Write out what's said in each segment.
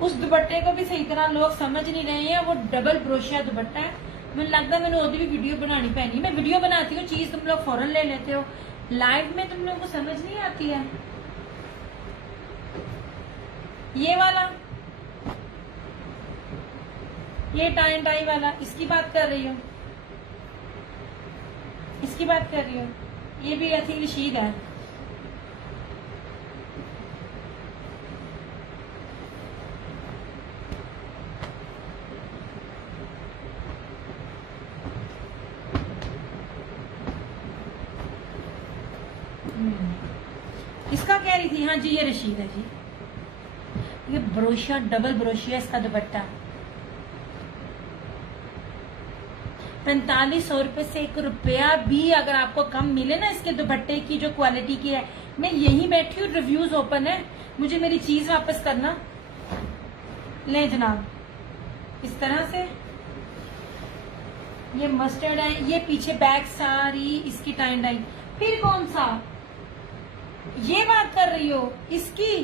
उस दुपट्टे को भी सही तरह लोग समझ नहीं रहे हैं। वो डबल ब्रोशिया दुपट्टा है। मुझे लगता है मैंने ओदी भी वीडियो बनानी पैनी। मैं वीडियो बनाती हूँ, चीज तुम लोग फौरन ले लेते हो, लाइव में तुम लोगों को समझ नहीं आती है। ये वाला, ये टाई एंड टाई वाला, इसकी बात कर रही हो, इसकी बात कर रही हो। ये भी आई थिंक रशीद है। इसका कह रही थी, हाँ जी ये रशीद है जी। ये ब्रोशिया, डबल ब्रोशिया इसका दुपट्टा। 4500 रुपए से 1 रुपया भी अगर आपको कम मिले ना इसके दुपट्टे की जो क्वालिटी की है, मैं यहीं बैठी हूँ, रिव्यूज ओपन है, मुझे मेरी चीज वापस करना। ले जनाब, इस तरह से ये मस्टर्ड है, ये पीछे बैक सारी इसकी टाई एंड डाई। फिर कौन सा, ये बात कर रही हो इसकी,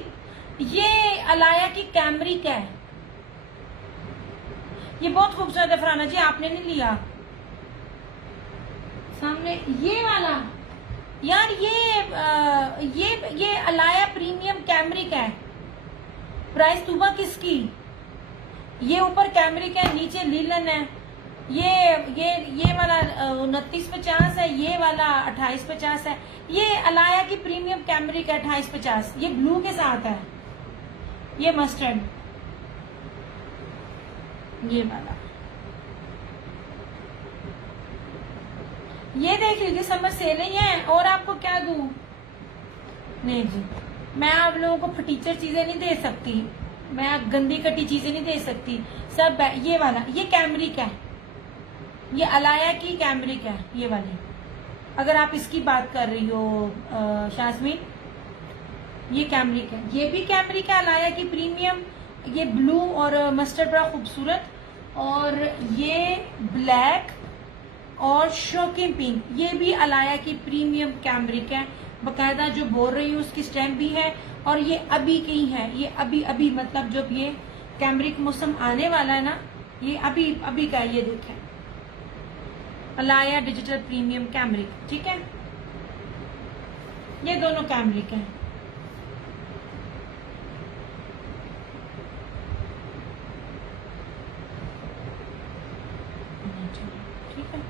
ये अलाया की कैमरिक है। ये बहुत खूबसूरत है फराना जी, आपने नहीं लिया। सामने ये वाला यार, ये अलाया प्रीमियम कैमरिक है। प्राइस तूबा किसकी, ये ऊपर कैमरिक है, नीचे लीलन है। ये वाला 2950 है, ये वाला 2850 है। ये अलाया की प्रीमियम कैमरिक है 2850। ये ब्लू के साथ है, ये मस्टर्ड, ये वाला। ये देख लीजिए, समर सेल ही है। और आपको क्या दूं? नहीं जी, मैं आप लोगों को फटीचर चीजें नहीं दे सकती, मैं गंदी कटी चीजें नहीं दे सकती। सब ये वाला, ये कैमरिक है, ये अलाया की कैमरिक है ये वाली। अगर आप इसकी बात कर रही हो शास्मीन, ये कैमरिक है, ये भी कैमरिक है अलाया की प्रीमियम। ये ब्लू और मस्टर्ड बड़ा खूबसूरत, और ये ब्लैक और शोकिंग पिंक, ये भी अलाया की प्रीमियम कैमरिक है। बकायदा जो बोल रही हूँ उसकी स्टैम्प भी है, और ये अभी की है, ये अभी मतलब जब ये कैमरिक मौसम आने वाला है ना, ये अभी का है। ये देखें, अलाया डिजिटल प्रीमियम कैमरिक, ठीक है। ये दोनों कैमरिक हैं। ठीक है,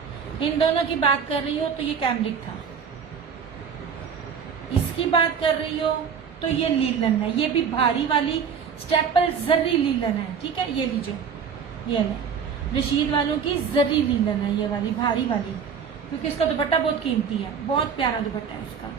इन दोनों की बात कर रही हो तो ये कैमरिक था। इसकी बात कर रही हो तो ये लीलन है, ये भी भारी वाली स्टेपल जर्री लीलन है, ठीक है। ये लीजिए, ये ले रशीद वालों की जर्री लीलन है, ये वाली भारी वाली, क्योंकि इसका दुपट्टा बहुत कीमती है, बहुत प्यारा दुपट्टा है इसका।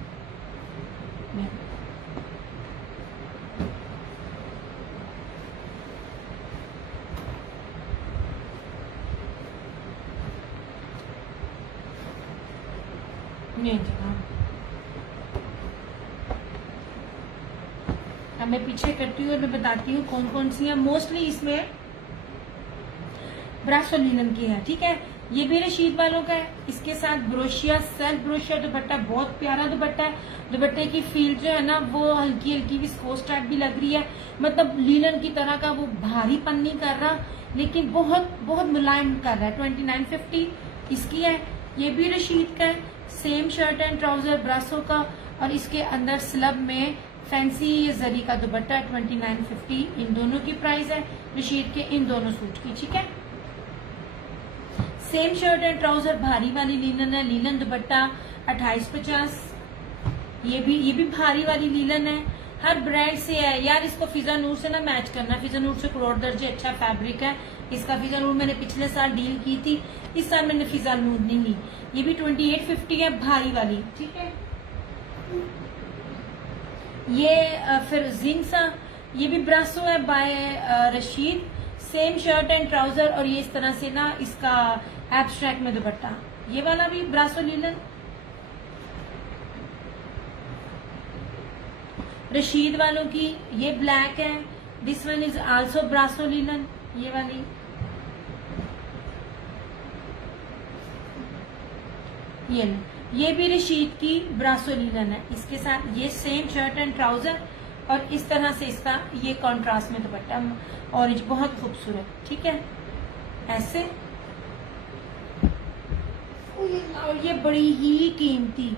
अब मैं पीछे करती हूँ और मैं बताती हूँ कौन कौन सी है। मोस्टली इसमें ब्रासो लीलन की है, ठीक है। ये भी रशीद वालों का है, इसके साथ ब्रोशिया, सेल्फ ब्रोशिया दुपट्टा, बहुत प्यारा दुपट्टा है। दुपट्टे की फील जो है ना वो हल्की हल्की विस्कोस टाइप भी लग रही है, मतलब लीलन की तरह का वो भारीपन नहीं कर रहा, लेकिन बहुत बहुत मुलायम कर रहा है। 2950 इसकी है। ये भी रशीद का है, सेम शर्ट एंड ट्राउजर ब्रासो का, और इसके अंदर स्लब में फैंसी जरी का दुपट्टा 2950। इन दोनों की प्राइस है रशीद के इन दोनों सूट की, ठीक है। सेम शर्ट एंड ट्राउजर भारी वाली लीलन है, लीलन दुपट्टा 2850। ये भी भारी वाली लीलन है, हर ब्रांड से है यार। इसको फिजा नूर से ना मैच करना, फिजा नूर से करोड़ दर्जे अच्छा फैब्रिक है इसका। फिजा नूर मैंने पिछले साल डील की थी, इस साल मैंने फिजा नूर नहीं ली। ये भी 2850 है, भारी वाली, ठीक है। ये फिर जिंसा, ये भी ब्रासो है by Rashid, same shirt and trouser, और ये इस तरह से ना इसका एब्स्ट्रैक्ट में दुपट्टा। ये वाला भी ब्रासो लीलन रशीद वालों की, ये ब्लैक है, this one is also Brasso linen, ये वाली। ये भी रशीद की ब्रासो लीलन है, इसके साथ ये सेम शर्ट एंड ट्राउजर, और इस तरह से इसका ये कॉन्ट्रास्ट में दुपट्टा ऑरेंज, बहुत खूबसूरत। ठीक है, ऐसे। और ये बड़ी ही कीमती,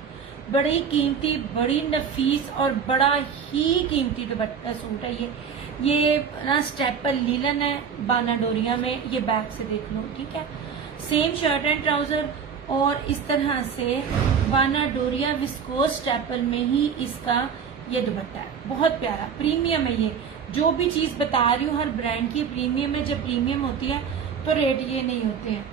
बड़ी नफीस और बड़ा ही कीमती दुपट्टा सूट है ये ना स्टेपल लीलन है, बाना डोरिया में। ये बैक से देख लो। ठीक है, सेम शर्ट एंड ट्राउजर और इस तरह से बाना डोरिया विस्कोस स्टेपल में ही इसका ये दुपट्टा है। बहुत प्यारा प्रीमियम है ये। जो भी चीज बता रही हूँ हर ब्रांड की प्रीमियम है। जब प्रीमियम होती है तो रेट ये नहीं होते हैं।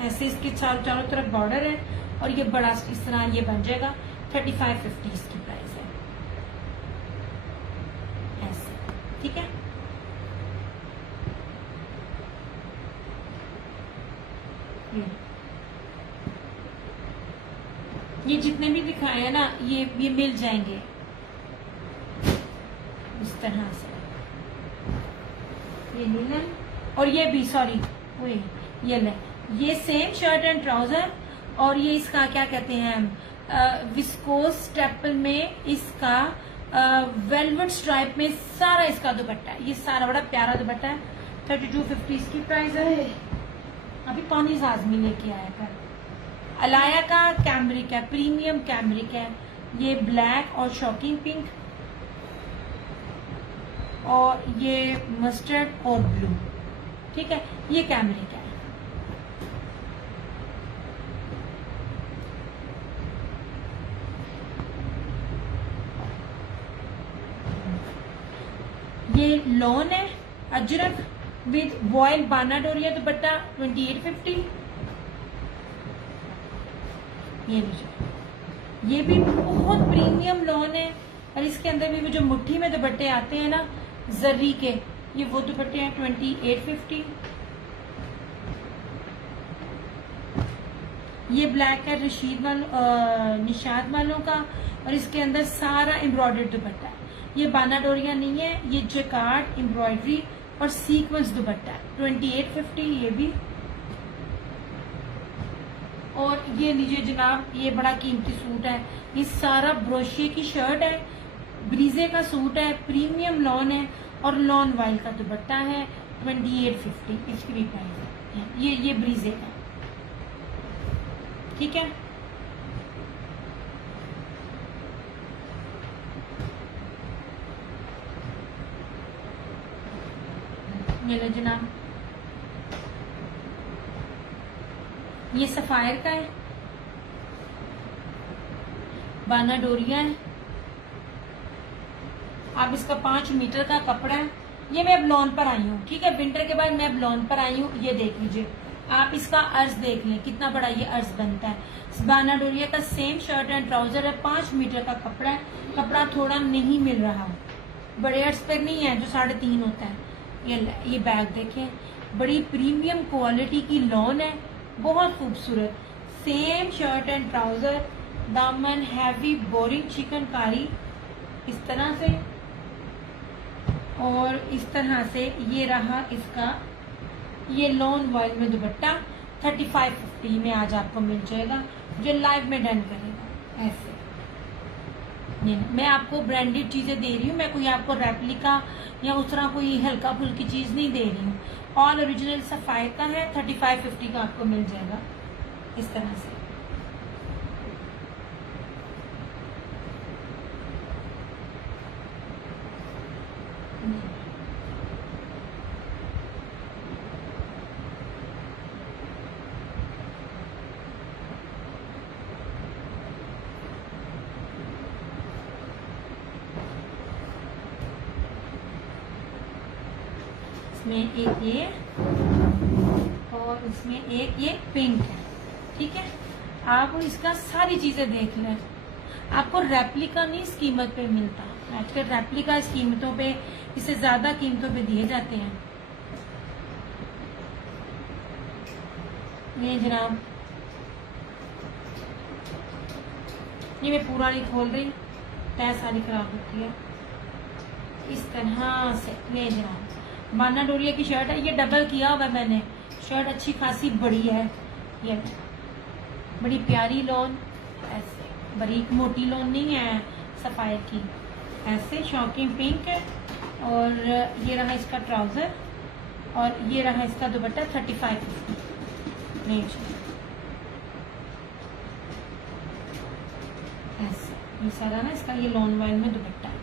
ऐसे इसके चारों तरफ बॉर्डर है और ये बड़ा इस तरह ये बन जाएगा। 3550 इसकी प्राइस है ऐसे। ठीक है, ये जितने भी दिखाए हैं ना ये मिल जाएंगे इस तरह से। ये लीलन और ये भी सॉरी ये ले, ये सेम शर्ट एंड ट्राउजर और ये इसका क्या कहते हैं विस्कोस स्टेपल में इसका वेलवेट स्ट्राइप में सारा इसका दुपट्टा है। ये सारा बड़ा प्यारा दुपट्टा है। 3250 इसकी प्राइस है। अभी पानी आजमी लेके आया था। अलाया का कैमरिक है, प्रीमियम कैमरिक है। ये ब्लैक और शॉकिंग पिंक और ये मस्टर्ड और ब्लू। ठीक है, ये कैमरिक है। ये लॉन है अजरक विद वॉयल बाना डोरिया दुपट्टा 2850। ये भी बहुत प्रीमियम लॉन है और इसके अंदर भी जो मुट्ठी में दुपट्टे आते हैं ना जरी के, ये वो दुपट्टे हैं 2850। ये ब्लैक है निशाद वालों का और इसके अंदर सारा एम्ब्रॉयडर्ड दुपट्टा है। ये बाना डोरिया नहीं है, ये जैकार्ड एम्ब्रॉयडरी और सीक्वेंस दुपट्टा है 2850 ये भी। और ये लीजिए जनाब, ये बड़ा कीमती सूट है। ये सारा ब्रोशिये की शर्ट है, ब्रीजे का सूट है, प्रीमियम लॉन है और लॉन वाइल का दुपट्टा है 2850 इसकी भी प्राइस है। ये ब्रीजे का। ठीक है, ये लो जनाब, ये सफायर का है, बाना डोरिया है। आप इसका 5 मीटर का कपड़ा है। ये मैं अब लॉन पर आई हूँ। ठीक है, विंटर के बाद मैं अब लॉन पर आई हूँ। ये देख लीजिए, आप इसका अर्ज देख लें कितना बड़ा ये अर्ज बनता है। बाना डोरिया का सेम शर्ट एंड ट्राउजर है, 5 मीटर का कपड़ा है। कपड़ा थोड़ा नहीं मिल रहा, बड़े अर्ज पर नहीं है जो 3.5 होता है। ये बैग देखें, बड़ी प्रीमियम क्वालिटी की लॉन है, बहुत खूबसूरत। सेम शर्ट एंड ट्राउजर, दामन हैवी बोरिंग चिकनकारी इस तरह से और इस तरह से ये रहा इसका ये लॉन वॉइल में दुपट्टा 3550 में आज आपको मिल जाएगा। जो लाइव में डन करेगा ऐसे। मैं आपको ब्रांडेड चीजें दे रही हूँ, मैं कोई आपको रेप्लिका या उस तरह कोई हल्का फुल्की चीज नहीं दे रही हूँ। ऑल ओरिजिनल सफायर का है, 3550 का आपको मिल जाएगा इस तरह से। इसमें एक ये और इसमें एक ये पिंक है। ठीक है, आप इसका सारी चीजें देख लें। आपको रेप्लिका नहीं इस कीमत पे मिलता। आजकल रेप्लिका इस कीमतों पे, इससे ज्यादा कीमतों पे दिए जाते हैं। ये जनाब, ये मैं पूरा नहीं खोल रही, तय सारी खराब होती है। इस तरह से ये जनाब बाना डोरिया की शर्ट है। ये डबल किया हुआ है मैंने, शर्ट अच्छी खासी बड़ी है। ये बड़ी प्यारी लॉन, ऐसे बारीक मोटी लॉन नहीं है सफायर की। ऐसे शॉकिंग पिंक है। और ये रहा इसका ट्राउजर और ये रहा इसका दुपट्टा 3550 रेंज में। ऐसे ये सारा ना इसका ये लॉन वाइल में दुपट्टा है।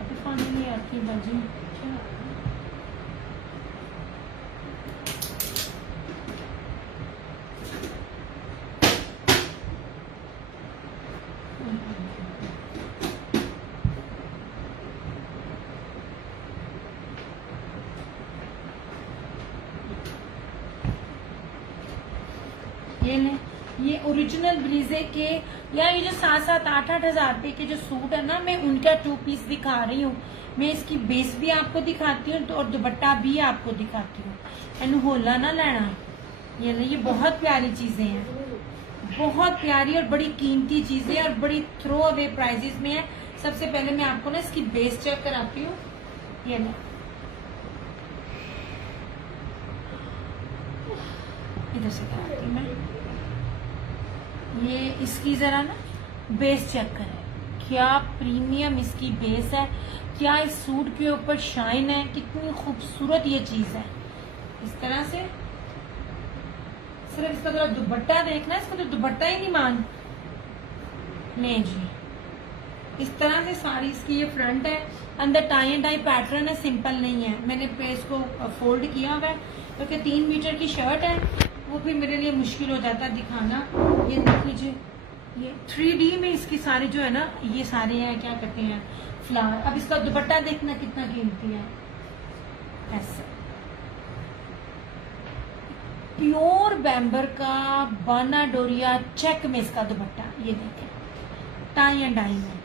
अभी फाइनली आपकी बाजी ये ओरिजिनल ब्रीजे के या ये जो 7-8 हजार रुपए के जो सूट है ना, मैं उनका 2 पीस दिखा रही हूँ। मैं इसकी बेस भी आपको दिखाती हूँ और दुपट्टा भी आपको दिखाती हूँ। एंड होला ना लेना, ये बहुत प्यारी चीजें हैं, बहुत प्यारी और बड़ी कीमती चीजें और बड़ी थ्रो अवे प्राइजेस में है। सबसे पहले मैं आपको ना इसकी बेस चेक कराती हूँ। ये ना इधर से कराती हूँ मैं। ये इसकी जरा ना बेस चेक करें, क्या प्रीमियम इसकी बेस है, क्या इस सूट के ऊपर शाइन है, कितनी खूबसूरत ये चीज है। इस तरह से सिर्फ इसका थोड़ा दुपट्टा देखना, इसका तो दुपट्टा ही नहीं मान नहीं जी। इस तरह से सारी इसकी ये फ्रंट है, अंदर टाई एंड डाई पैटर्न है, सिंपल नहीं है। मैंने इसको फोल्ड किया हुआ है क्योंकि 3 मीटर की शर्ट है, वो फिर मेरे लिए मुश्किल हो जाता है दिखाना। ये देख लीजिए, ये 3D में इसकी सारे जो है ना, ये सारे हैं क्या कहते हैं फ्लावर। अब इसका दुपट्टा देखना कितना कीमती है। ऐसे प्योर बैम्बर का बाना डोरिया चेक में इसका दुपट्टा, ये देखें टाई एंड डाई में।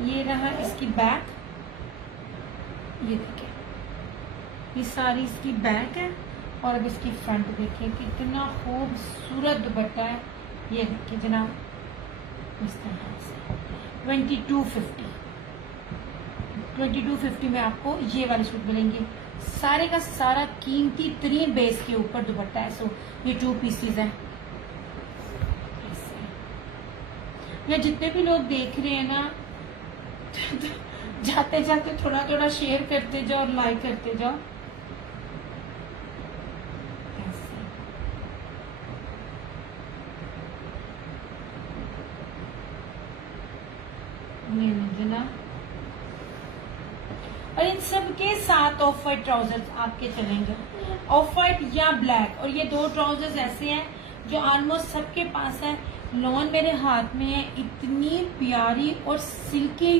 ये रहा इसकी बैक, ये देखिए ये सारी इसकी बैक है। और अब इसकी फ्रंट देखिए कितना खूबसूरत दुपट्टा है। ये देखिए जनाब, इस तरह से 2250 में आपको ये वाले सूट मिलेंगे। सारे का सारा कीमती तरीन बेस के ऊपर दुपट्टा है। सो ये 2 पीसेज है। या जितने भी लोग देख रहे हैं ना, जाते जाते थोड़ा थोड़ा शेयर करते जाओ और लाइक करते जाओ। और इन सब के साथ ऑफ वाइट ट्राउजर्स आपके चलेंगे, ऑफ वाइट या ब्लैक। और ये 2 ट्राउजर्स ऐसे हैं जो ऑलमोस्ट सबके पास है। लॉन मेरे हाथ में है, इतनी प्यारी और सिल्की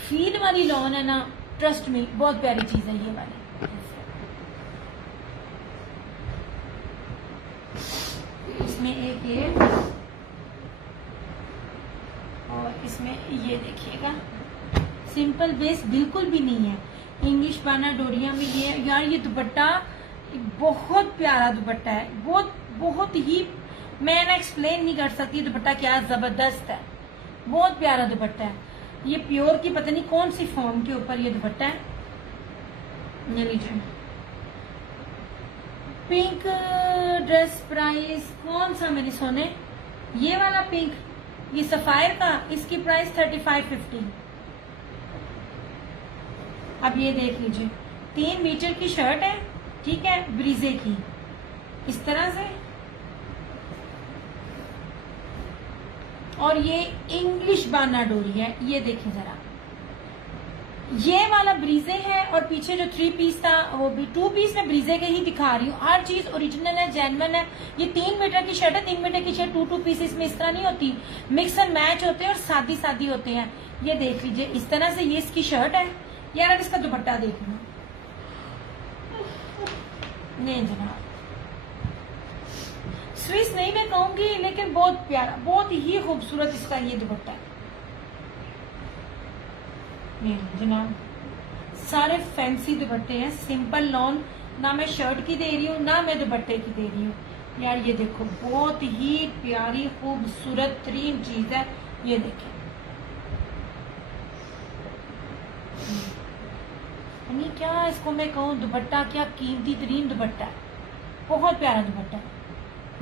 फील वाली लॉन है ना, ट्रस्ट में बहुत प्यारी चीज है ये वाली। इसमें एक ये और इसमें ये देखिएगा सिंपल बेस बिल्कुल भी नहीं है, इंग्लिश बाना डोरिया में ये यार। ये दुपट्टा बहुत प्यारा दुपट्टा है, बहुत ही, मैं ना एक्सप्लेन नहीं कर सकती दुपट्टा क्या जबरदस्त है, बहुत प्यारा दुपट्टा है। ये प्योर की पता नहीं कौन सी फॉर्म के ऊपर ये दुपट्टा है। ये लीजिए पिंक ड्रेस प्राइस कौन सा मेरी सोने, ये वाला पिंक, ये सफायर का, इसकी प्राइस 3550। अब ये देख लीजिए 3 मीटर की शर्ट है, ठीक है, ब्रीजे की, इस तरह से। और ये इंग्लिश बाना डोरी है, ये देखिए जरा, ये वाला ब्रीजे है। और पीछे जो 3 पीस था वो भी 2 पीस में ब्रीजे के ही दिखा रही हूँ। हर चीज ओरिजिनल है, जेन्युइन है। ये 3 मीटर की शर्ट है, 3 मीटर की शर्ट 2 पीसेस में इस तरह नहीं होती, मिक्स एंड मैच होते हैं और सादी सादी होते हैं। ये देख लीजिए इस तरह से, ये इसकी शर्ट है यार। अब इसका दुपट्टा देखना, नहीं जनाब स्विस नहीं मैं कहूंगी, लेकिन बहुत प्यारा, बहुत ही खूबसूरत इसका ये दुपट्टा है। जनाब सारे फैंसी दुपट्टे हैं, सिंपल लॉन, ना मैं शर्ट की दे रही हूँ ना मैं दुपट्टे की दे रही हूँ। यार ये देखो, बहुत ही प्यारी खूबसूरत तरीन चीज है। ये देखें, यानी क्या इसको मैं कहूँ, दुपट्टा क्या कीमती तरीन दुपट्टा है, बहुत प्यारा दुपट्टा है।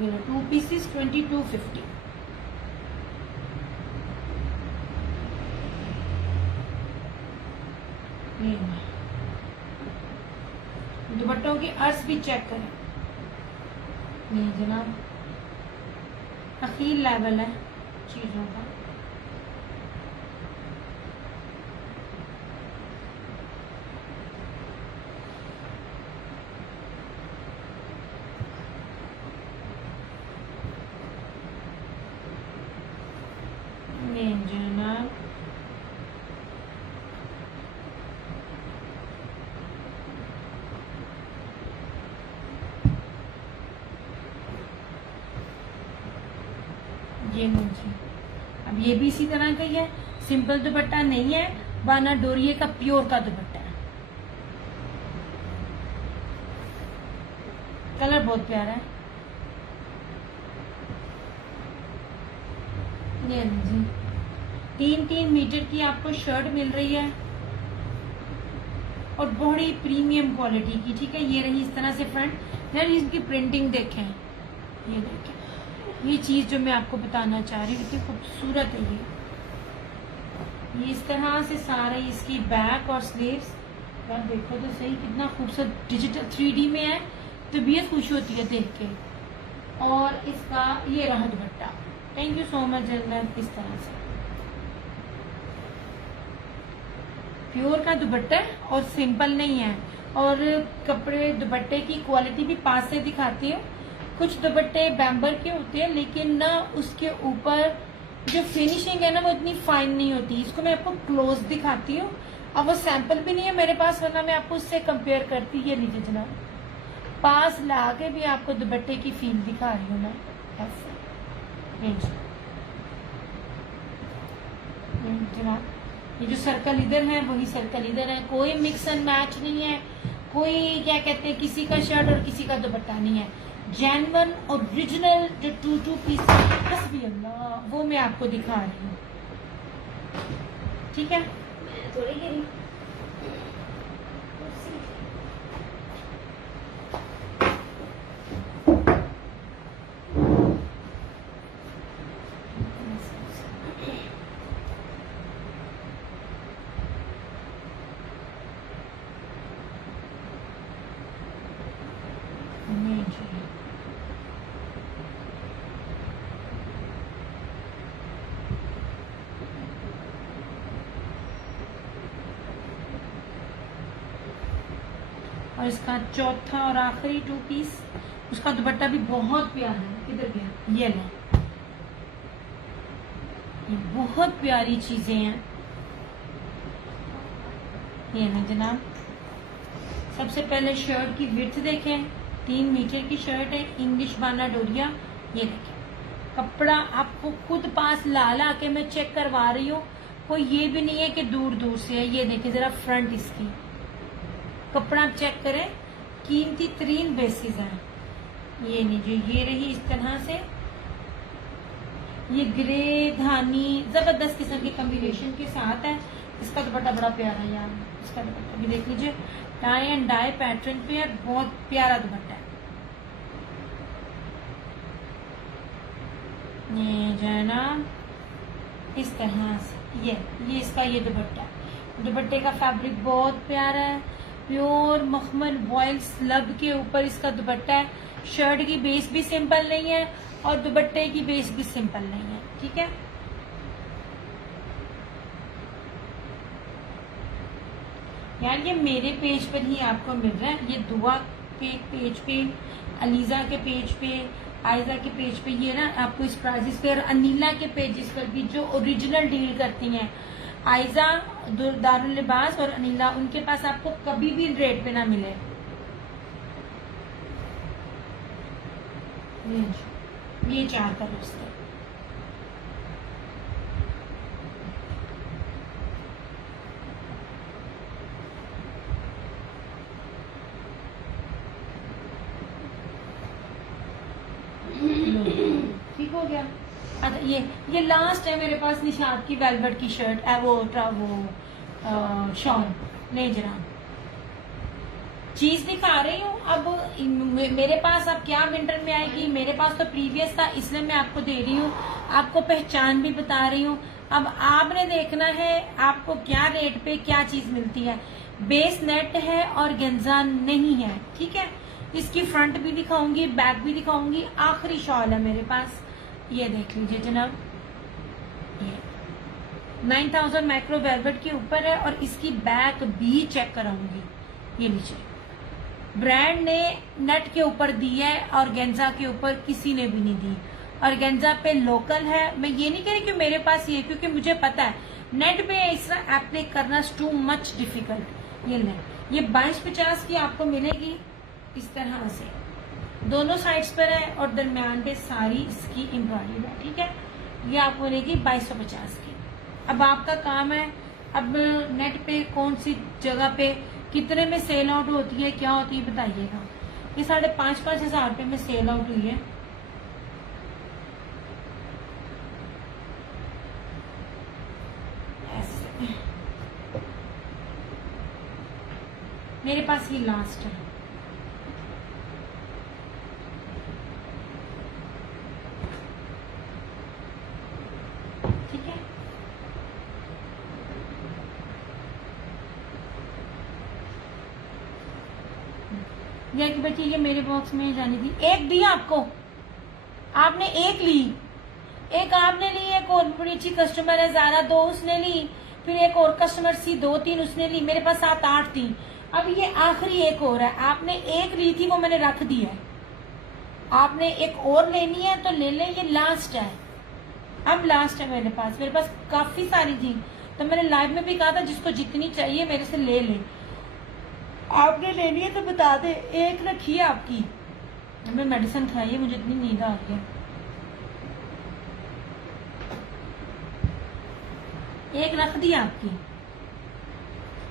ये लो 2 पीसेस 2250। दुपट्टों की अर्ज भी चेक करें। नहीं जनाब, अखीर लेवल है चीजों का। नहीं जनाब, ये लीजिए। अब ये भी इसी तरह का ही है, सिंपल दुपट्टा नहीं है, बाना डोरिये का प्योर का दुपट्टा है। कलर बहुत प्यारा है। ये लीजिए, 3-3 मीटर की आपको शर्ट मिल रही है और बड़ी प्रीमियम क्वालिटी की। ठीक है, ये रही इस तरह से फ्रंट। यार इसकी प्रिंटिंग देखें, ये देखें, ये चीज जो मैं आपको बताना चाह रही हूँ, इतनी खूबसूरत है ये इस तरह से सारा इसकी बैक और स्लीव्स। यार देखो तो सही, कितना खूबसूरत डिजिटल 3D में है, तबीयत खुश होती है देख के। और इसका ये रहा दुपट्टा। थैंक यू सो मच जन्नत। इस तरह से प्योर का दुपट्टा है और सिंपल नहीं है। और कपड़े दुपट्टे की क्वालिटी भी पास से दिखाती हूँ। कुछ दुपट्टे बैम्बर के होते हैं, लेकिन ना उसके ऊपर जो फिनिशिंग है ना वो इतनी फाइन नहीं होती। इसको मैं आपको क्लोज दिखाती हूँ। अब वो सैंपल भी नहीं है मेरे पास, वरना मैं आपको उससे कंपेयर करती। ये लीजिए जनाब, पास ला के भी आपको दुपट्टे की फील दिखा रही हूँ ना, ऐसा। जनाब, ये जो सर्कल इधर है वही सर्कल इधर है, कोई मिक्स एंड मैच नहीं है, कोई क्या कहते हैं किसी का शर्ट और किसी का दुपट्टा नहीं है। जेन्युइन ओरिजिनल जो 2 पीस हस्बी अल्लाह, वो मैं आपको दिखा रही हूँ। ठीक है, मैं थोड़ी गिरी। और इसका चौथा और आखिरी 2 पीस, उसका दुपट्टा भी बहुत प्यारा है। किधर गया? ये लो, ये बहुत प्यारी चीजें हैं। ये ना जनाब, सबसे पहले शर्ट की विड्थ देखें, 3 मीटर की शर्ट है, इंग्लिश बाना डोरिया। ये देखें, कपड़ा आपको खुद पास ला ला के मैं चेक करवा रही हूँ, कोई ये भी नहीं है कि दूर दूर से है। ये देखिए जरा फ्रंट इसकी, कपड़ा आप चेक करें, कीमती तरीन बेसिस है। ये लीजिए, ये रही इस तरह से, ये ग्रे धानी जबरदस्त किस्म के कॉम्बिनेशन के साथ है। इसका दुपट्टा बड़ा प्यारा है यार, इसका दुपट्टा भी देख लीजिए, टाई एंड डाई पैटर्न पे है, बहुत प्यारा दुपट्टा है। ये जो है ना इस तरह से, ये इसका ये दुपट्टा है। दुपट्टे का फैब्रिक बहुत प्यारा है, प्योर मखमल वॉयल स्लब के ऊपर इसका दुपट्टा है। शर्ट की बेस भी सिंपल नहीं है और दुपट्टे की बेस भी सिंपल नहीं है। ठीक है, यार ये मेरे पेज पर ही आपको मिल रहा है। ये दुआ के पेज पे, अलीजा के पेज पे, आयजा के पेज पे, ये ना आपको इस प्राइजेस पे, और अनीला के पेजेस पर भी जो ओरिजिनल डील करती हैं, आयजा, दारुल लिबास और अनीला, उनके पास आपको कभी भी रेट पे ना मिले। ये 4 कलर्स थे। अच्छा ये लास्ट है मेरे पास निशात की वेलवेट की शर्ट है, वो शॉल। नहीं जनाब, चीज दिखा रही हूँ। अब मेरे पास अब क्या विंटर में आएगी, मेरे पास तो प्रीवियस था, इसलिए मैं आपको दे रही हूँ, आपको पहचान भी बता रही हूँ। अब आपने देखना है आपको क्या रेट पे क्या चीज मिलती है। बेस नेट है और गेंजा नहीं है, ठीक है। इसकी फ्रंट भी दिखाऊंगी, बैक भी दिखाऊंगी। आखिरी शॉल है मेरे पास, ये देख लीजिए जनाब, ये 9000 माइक्रो वेलवेट के ऊपर है और इसकी बैक भी चेक कराऊंगी। ये लीजिए, ब्रांड ने नेट के ऊपर दी है और गेंजा के ऊपर किसी ने भी नहीं दी। और गेंजा पे लोकल है। मैं ये नहीं कह रही कि मेरे पास ये, क्योंकि मुझे पता है नेट पे इस तरह एप्लीक करना टू मच डिफिकल्ट। ये नहीं, ये 2250 की आपको मिलेगी इस तरह से, दोनों साइड्स पर है और दरम्यान पे सारी इसकी एम्ब्रॉयडरी है, ठीक है। ये आपको मिलेगी 2250 की। अब आपका काम है, अब नेट पे कौन सी जगह पे कितने में सेल आउट होती है, क्या होती है, बताइएगा। ये 5,500 हजार रुपये में सेल आउट हुई है। मेरे पास ये लास्ट है, ठीक है। ये कि बच्ची ये मेरे बॉक्स में जानी थी, एक दी आपको, आपने एक ली, एक आपने ली, एक और बड़ी अच्छी कस्टमर है ज़्यादा, 2 उसने ली, फिर एक और कस्टमर सी 2-3 उसने ली, मेरे पास 7-8 थी। अब ये आखिरी एक और है, आपने एक ली थी वो मैंने रख दी है, आपने एक और लेनी है तो ले लें, ये लास्ट है। अब लास्ट है मेरे पास काफी सारी थी, तो मैंने लाइव में भी कहा था जिसको जितनी चाहिए मेरे से ले ले। आपने लेनी है तो बता दे, एक रखी है आपकी। मैं मेडिसिन खाई है, मुझे इतनी नींद आ रही है। एक रख दी आपकी।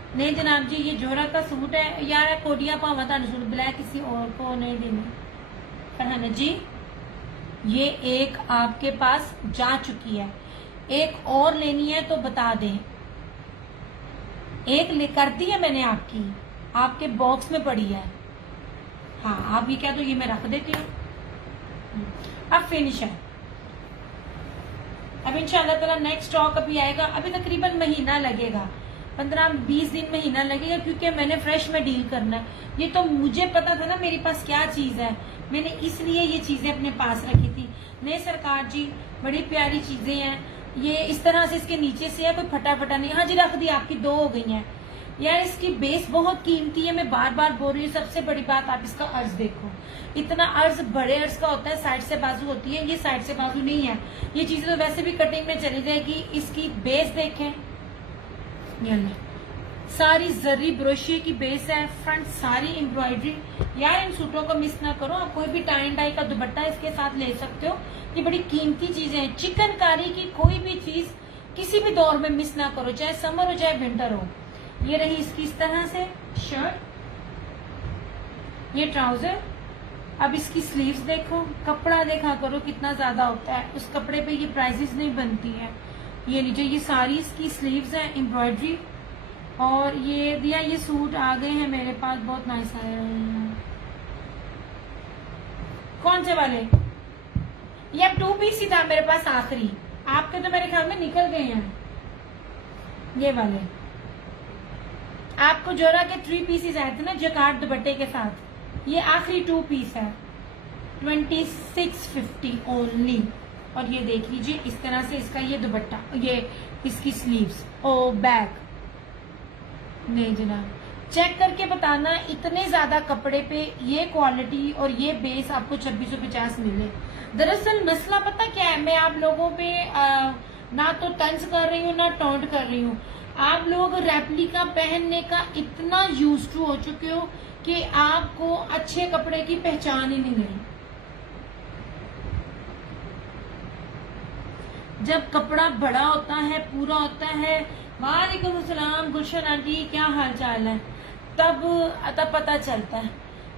नहीं जनाब जी, ये जोरा का सूट है यार, कोडिया पावा था सूट, ब्लैक किसी और को नहीं देने। फरहाना जी, ये एक आपके पास जा चुकी है, एक और लेनी है तो बता दें। एक ले कर दी है मैंने आपकी, आपके बॉक्स में पड़ी है। हाँ आप ये क्या, तो ये मैं रख देती हूँ। अब फिनिश है, अब इंशाल्लाह ताला नेक्स्ट स्टॉक अभी आएगा, अभी तकरीबन महीना लगेगा, 15-20 दिन महीना लगेगा, क्योंकि मैंने फ्रेश में डील करना है। ये तो मुझे पता था ना मेरे पास क्या चीज है, मैंने इसलिए ये चीजें अपने पास रखी थी। नहीं सरकार जी, बड़ी प्यारी चीजें हैं, ये इस तरह से इसके नीचे से है, कोई फटा नहीं। हाँ जी रख दी, आपकी 2 हो गई हैं यार। इसकी बेस बहुत कीमती है, मैं बार बार बोल रही हूँ। सबसे बड़ी बात, आप इसका अर्ज देखो, इतना अर्ज बड़े अर्ज का होता है, साइड से बाजू होती है, ये साइड से बाजू नहीं है। ये चीजें तो वैसे भी कटिंग में चली जाएगी। इसकी बेस देखें, सारी जरी ब्रोशिया की बेस है, फ्रंट सारी एम्ब्रॉयडरी। यार इन सूटों को मिस ना करो, आप कोई भी टाई डाई का दुपट्टा इसके साथ ले सकते हो। ये बड़ी कीमती चीजें हैं, चिकनकारी की कोई भी चीज किसी भी दौर में मिस ना करो, चाहे समर हो चाहे विंटर हो। ये रही इसकी इस तरह से शर्ट, ये ट्राउजर। अब इसकी स्लीव्स देखो, कपड़ा देखा करो कितना ज्यादा होता है, उस कपड़े पे ये प्राइसेस नहीं बनती है। ये नीचे ये सारी इसकी स्लीव्स हैं, एम्ब्रॉयडरी। और ये दिया, ये सूट आ गए हैं मेरे पास, बहुत नाइस आए हैं। कौन से वाले? ये अब 2 पीस ही था मेरे पास आखिरी, आपके तो मेरे ख्याल में निकल गए हैं। ये वाले आपको जोरा के 3 पीसेस आए थे ना जकार्ड दुपट्टे के साथ, ये आखिरी 2 पीस है, 2650 ओनली। और ये देख लीजिए इस तरह से इसका ये दुपट्टा, ये इसकी स्लीव्स ओ बैक। नहीं जनाब, चेक करके बताना, इतने ज्यादा कपड़े पे ये क्वालिटी और ये बेस आपको 2650 मिले। दरअसल मसला पता क्या है, मैं आप लोगों पे ना तो तंज कर रही हूँ ना टॉन्ट कर रही हूँ। आप लोग रेप्लिका पहनने का इतना यूज टू हो चुके हो कि आपको अच्छे कपड़े की पहचान ही नहीं रही। जब कपड़ा बड़ा होता है, पूरा होता है, वालेकुम अस्सलाम गुलशन आंटी क्या हाल चाल है, तब पता चलता है।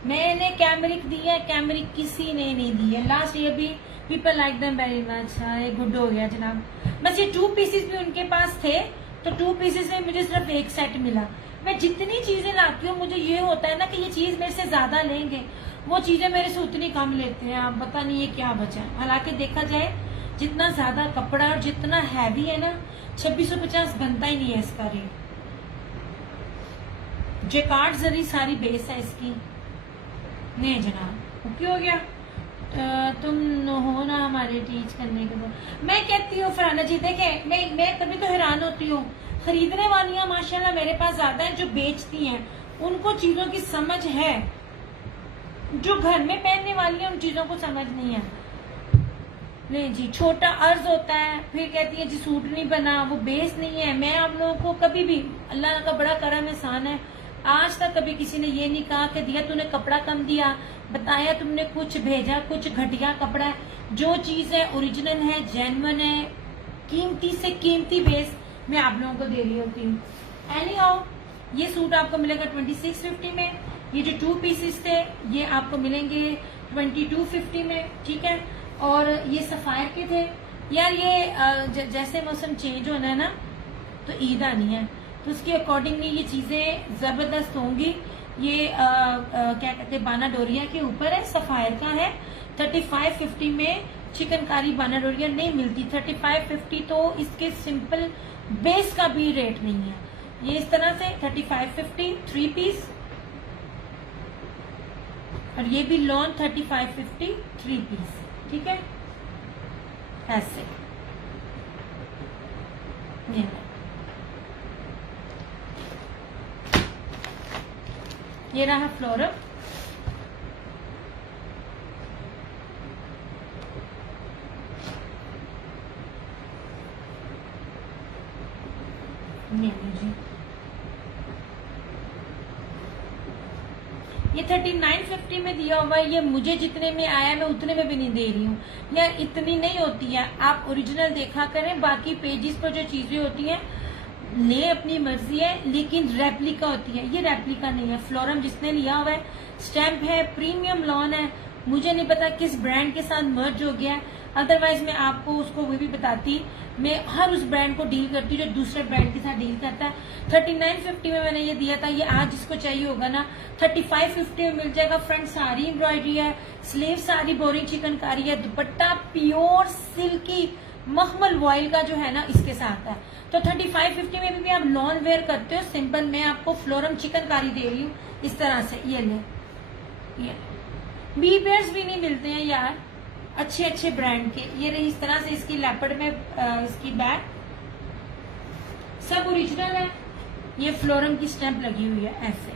मैंने कैमरिक दी है, कैमरिक किसी ने नहीं दी है। लास्ट ये भी people like them very much. ये गुड हो गया जनाब। बस ये 2 पीसेस भी उनके पास थे, तो 2 पीसेस में मुझे सिर्फ एक सेट मिला। मैं जितनी चीजें लाती हूँ मुझे ये होता है ना कि ये चीज मेरे से ज्यादा लेंगे, वो चीजें मेरे से उतनी कम लेते हैं। आप पता नहीं ये क्या बचा है। हालांकि देखा जाए जितना ज्यादा कपड़ा और जितना हैवी है ना, 2650 बनता ही नहीं है इसका रेट। जेकार्ड जरी सारी बेस है इसकी। नहीं जनाब ओके हो गया। तुम हो ना हमारे टीच करने के बाद। मैं कहती हूँ फरहाना जी देखे, मैं कभी तो हैरान होती हूँ, खरीदने वालियां माशाल्लाह मेरे पास ज्यादा है, जो बेचती हैं उनको चीजों की समझ है, जो घर में पहनने वाली है उन चीजों को समझ नहीं है। नहीं जी, छोटा अर्ज होता है, फिर कहती है जी सूट नहीं बना, वो बेस नहीं है। मैं आप लोगों को कभी भी, अल्लाह का बड़ा करम एहसान है, आज तक कभी किसी ने ये नहीं कहा कि दिया तूने कपड़ा कम दिया, बताया तुमने कुछ भेजा कुछ घटिया कपड़ा है। जो चीज है ओरिजिनल है, जेन्युइन है, कीमती से कीमती बेस मैं आप लोगों को दे रही होती हूँ। एनीहाउ ये सूट आपको मिलेगा 2650 में। ये जो 2 पीसेस थे ये आपको मिलेंगे 2250 में, ठीक है। और ये सफायर के थे यार। ये जैसे मौसम चेंज होना है ना, तो ईद आनी है, तो उसके अकॉर्डिंगली ये चीजें जबरदस्त होंगी। ये क्या कहते हैं, बाना डोरिया के ऊपर है, सफायर का है। 3550 में चिकनकारी बाना डोरिया नहीं मिलती। 3550 तो इसके सिंपल बेस का भी रेट नहीं है। ये इस तरह से 3550 3 पीस, और ये भी लॉन 3550 3 पीस, ठीक है। ऐसे ये रहा फ्लोरल। ये 3950 में दिया हुआ है। ये मुझे जितने में आया मैं उतने में भी नहीं दे रही हूँ यार, इतनी नहीं होती है। आप ओरिजिनल देखा करें, बाकी पेजेस पर जो चीजें होती हैं ले अपनी मर्जी है, लेकिन रेप्लिका होती है। ये रेप्लिका नहीं है। फ्लोरम जिसने लिया हुआ है, स्टैंप है, प्रीमियम लॉन है। मुझे नहीं पता किस ब्रांड के साथ मर्ज हो गया है, अदरवाइज मैं आपको उसको वो भी बताती। मैं हर उस ब्रांड को डील करती हूँ जो दूसरे ब्रांड के साथ डील करता है। 3950 में मैंने ये दिया था। ये आज जिसको चाहिए होगा ना 3550 में मिल जाएगा। फ्रंट सारी एम्ब्रॉयडरी है, स्लीव सारी बोरिंग चिकनकारी है, दुपट्टा प्योर सिल्की मखमल वॉयल का जो है ना इसके साथ है। तो 3550 में भी आप लॉन वेयर करते हो सिंपल। मैं आपको फ्लोरम चिकनकारी दे रही हूँ इस तरह से। ये ले, ये बी बेयर्स भी नहीं मिलते हैं यार अच्छे अच्छे ब्रांड के। ये रही इस तरह से इसकी लेपर्ड में इसकी बैग, सब ओरिजिनल है। ये फ्लोरम की स्टैंप लगी हुई है ऐसे,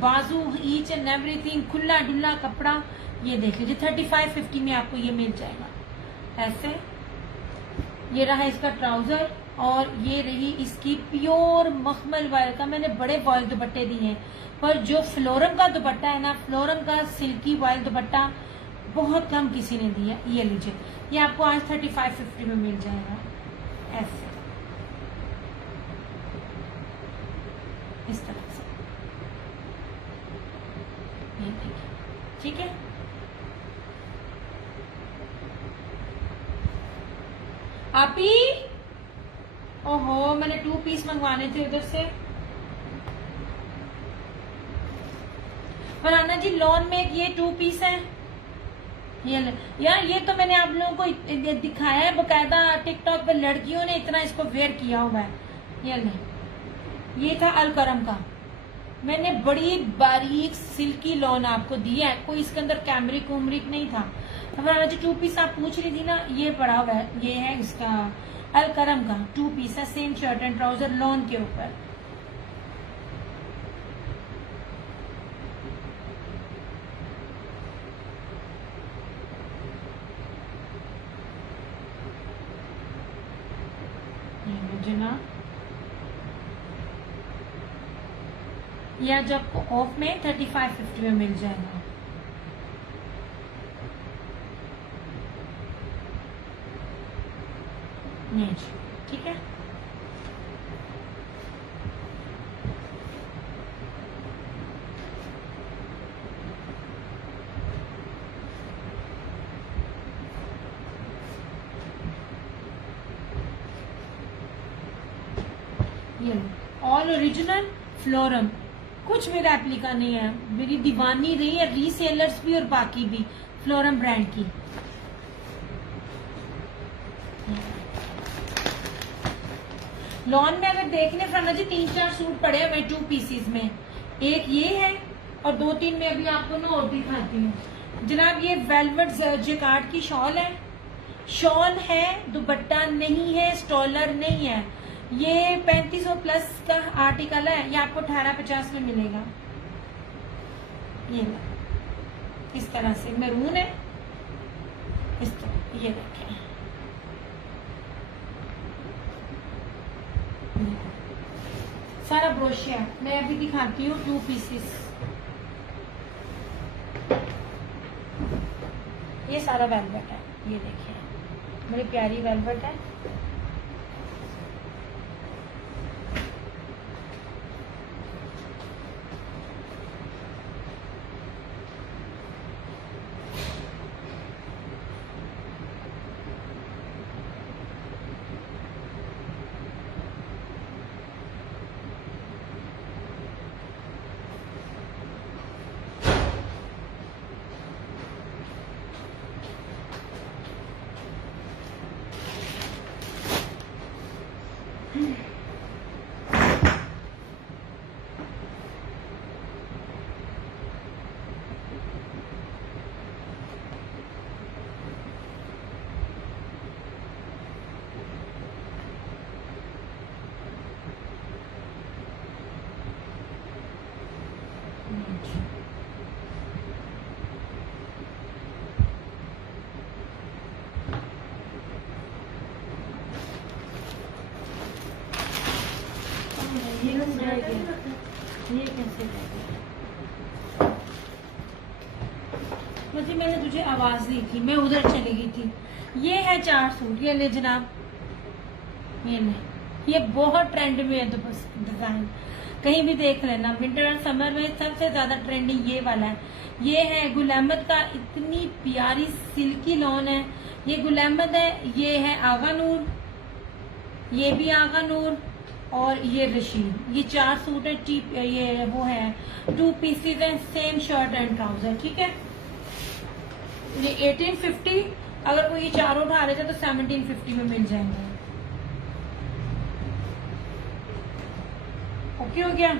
बाजू ईच एंड एवरीथिंग, खुला डुल्ला कपड़ा। ये देख लीजिए 3550 में आपको ये मिल जाएगा ऐसे। ये रहा इसका ट्राउजर, और ये रही इसकी प्योर मखमल वॉयल का। मैंने बड़े वॉयल दुपट्टे दिए हैं, पर जो फ्लोरम का दुपट्टा है ना, फ्लोरम का सिल्की वॉयल दुपट्टा बहुत कम किसी ने दिया। ये लीजिए, ये आपको आज 3550 में मिल जाएगा ऐसे, इस तरह से। ये देखिए, ठीक है। आपी, ओहो मैंने 2 पीस मंगवाने थे उधर से। फरहाना जी लॉन में ये 2 पीस है। ये यार, ये तो मैंने आप लोगों को दिखाया है बकायदा। टिकटॉक पे लड़कियों ने इतना इसको वेयर किया हुआ है। ये ले, ये था अलकरम का। मैंने बड़ी बारीक सिल्की लॉन आपको दिया है, कोई इसके अंदर कैमरिक उमरिक नहीं था। फरहाना जी 2 पीस आप पूछ रही थी ना, ये पड़ा हुआ है। ये है इसका अलकरम का 2 पीस है, same shirt and trouser lawn के ऊपर। ना या जब ऑफ में 3550 में मिल जाएगा। नहीं ठीक है। ऑल ओरिजिनल फ्लोरम, कुछ भी रेप्लिका नहीं है। मेरी दीवानी रही है रीसेलर्स भी और बाकी भी फ्लोरम ब्रांड की। लॉन में अगर देखने फरना जी 3-4 सूट पड़े हैं मैं 2 पीसीज में, एक ये है और 2-3 में अभी आपको ना और दिखाती हूँ जनाब। ये वेलवेट जैकार्ड की शॉल है, शॉल है, दुपट्टा नहीं है, स्टॉलर नहीं है। ये 3500 प्लस का आर्टिकल है, ये आपको 1850 में मिलेगा। ये इस तरह से मैरून है, इस तरह ये देखें, सारा ब्रोशिया है। मैं अभी दिखाती हूँ 2 पीसेस। ये सारा वेलवेट है, ये देखिए बड़ी प्यारी वेलवेट है। ये कैसे मुझे, मैंने तुझे आवाज दी थी, मैं उधर चली गई थी। ये है 4 सूट, ये ले जनाब, ये ले, ये बहुत ट्रेंड में है डिजाइन, कहीं भी देख लेना। विंटर और समर में सबसे ज्यादा ट्रेंडिंग ये वाला है। ये है गुल अहमद का, इतनी प्यारी सिल्की लॉन है। ये गुल अहमद है, ये है आगा नूर, ये भी आगा नूर और ये रशीद। ये 4 सूट है, ये वो है 2 पीसेज है, सेम शर्ट एंड ट्राउजर, ठीक है। ये 1850, अगर कोई ये चारों उठा लेता तो 1750 में मिल जाएंगे। ओके हो गया।